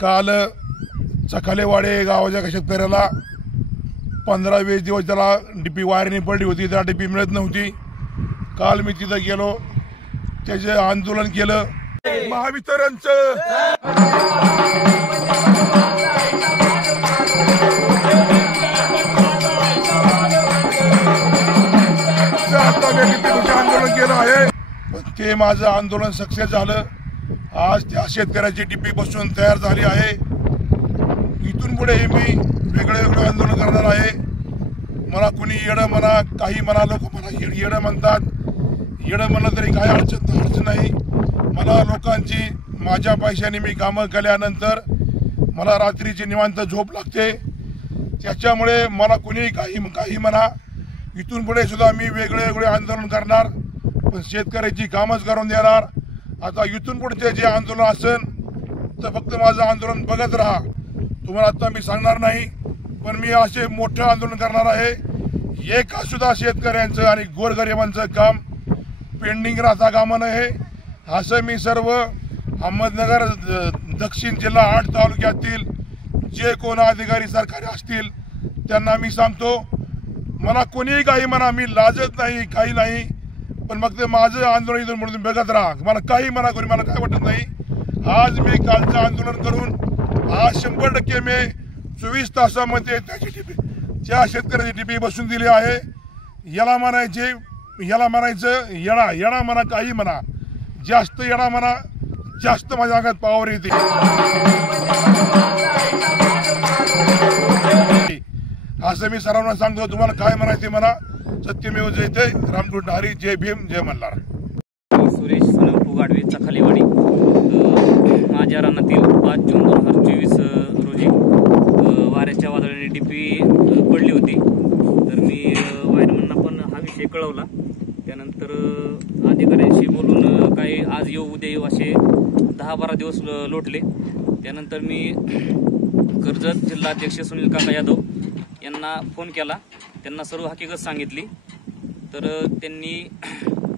काल चखालेवाडे गावाच्या शेतकऱ्याला 15-20 दिवस त्याला डीपी वायरने पडली होती, त्या डीपी मिळत नव्हती। काल मी तिथं गेलो, त्याचे आंदोलन केलं। महावितरणचं आंदोलन केलं आहे, पण ते माझं आंदोलन सक्सेस झालं। आज त्या शेतकऱ्याची डीपी बसून तयार झाली आहे। इथून पुढे मी वेगळे आंदोलन करणार आहे। मला कुणी येडं म्हणा, काही म्हणा, लोक मला येडं म्हणतात। येडं म्हणलं तरी काही अडचण नाही। मला लोकांची माझ्या पैशाने मी कामं केल्यानंतर मला रात्रीची निवांत झोप लागते, त्याच्यामुळे मला कुणी काही म्हणा। इथून पुढे सुद्धा मी वेगळे आंदोलन करणार, पण शेतकऱ्याची कामच करून देणार। आता इथून पुढचे जे आंदोलन असेल तर फक्त माझं आंदोलन बघत राहा। तुम्हाला आता मी सांगणार नाही, पण मी असे मोठं आंदोलन करणार आहे। एका सुद्धा शेतकऱ्यांचं आणि गोरगरिबांचं काम पेंडिंग राहता कामा नये, असं मी सर्व अहमदनगर दक्षिण जिल्हा 8 तालुक्यातील जे कोण अधिकारी सरकारी असतील त्यांना मी सांगतो, मला कोणीही काही म्हणा, मी लाजत नाही, काही नाही, पण फक्त माझं आंदोलन इथून म्हणून बघत राहा। मला काही म्हणा, कोणी मला काय वाटत नाही। आज मी कालचं आंदोलन करून आज 100% मी 24 तासामध्ये त्या शेतकऱ्याची डीपी बसून दिली आहे। याला म्हणायचं येडा म्हणा, काही म्हणा, जास्त येडा म्हणा, जास्त माझ्या अंगात पावर येते। असं मी सर्वांना सांगतो, तुम्हाला काय म्हणायचे म्हणा। सत्यमेव जयते, रामकृष्ण हरी, जय भीम, जय मल्हार। सुरेश सनमपू गाडवे, चखालेवाडी। माझ्या रानातील 5 जून 2024 रोजी वाऱ्याच्या वादळाने डीपी पडली होती, तर मी वायरमॅनना पण हा विषय कळवला। त्यानंतर अधिकाऱ्यांशी बोलून काही आज येऊ उद्या येऊ असे 10-12 दिवस लोटले। त्यानंतर मी कर्जत जिल्हाध्यक्ष सुनील काका यादव यांना फोन केला, त्यांना सर्व हकीकत सांगितली। तर त्यांनी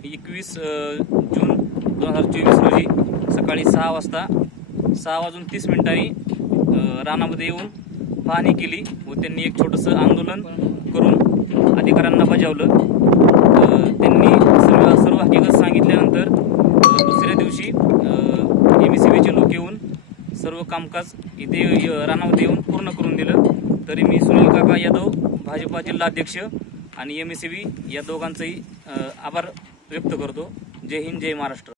21 जून 2024 रोजी सकाळी 6:30 रानामध्ये येऊन पाहणी केली व त्यांनी एक छोटंसं आंदोलन करून अधिकाऱ्यांना बजावलं। त्यांनी सर्व हकीकत सांगितल्यानंतर दुसऱ्या दिवशी MSCBचे लोक येऊन सर्व कामकाज इथे रानामध्ये येऊन पूर्ण करून दिलं। तरी मी सुनील काका यादव, भाजपा जिल्हाध्यक्ष आणि MSCB या दोघांचंही आभार व्यक्त करतो। जय हिंद, जय महाराष्ट्र।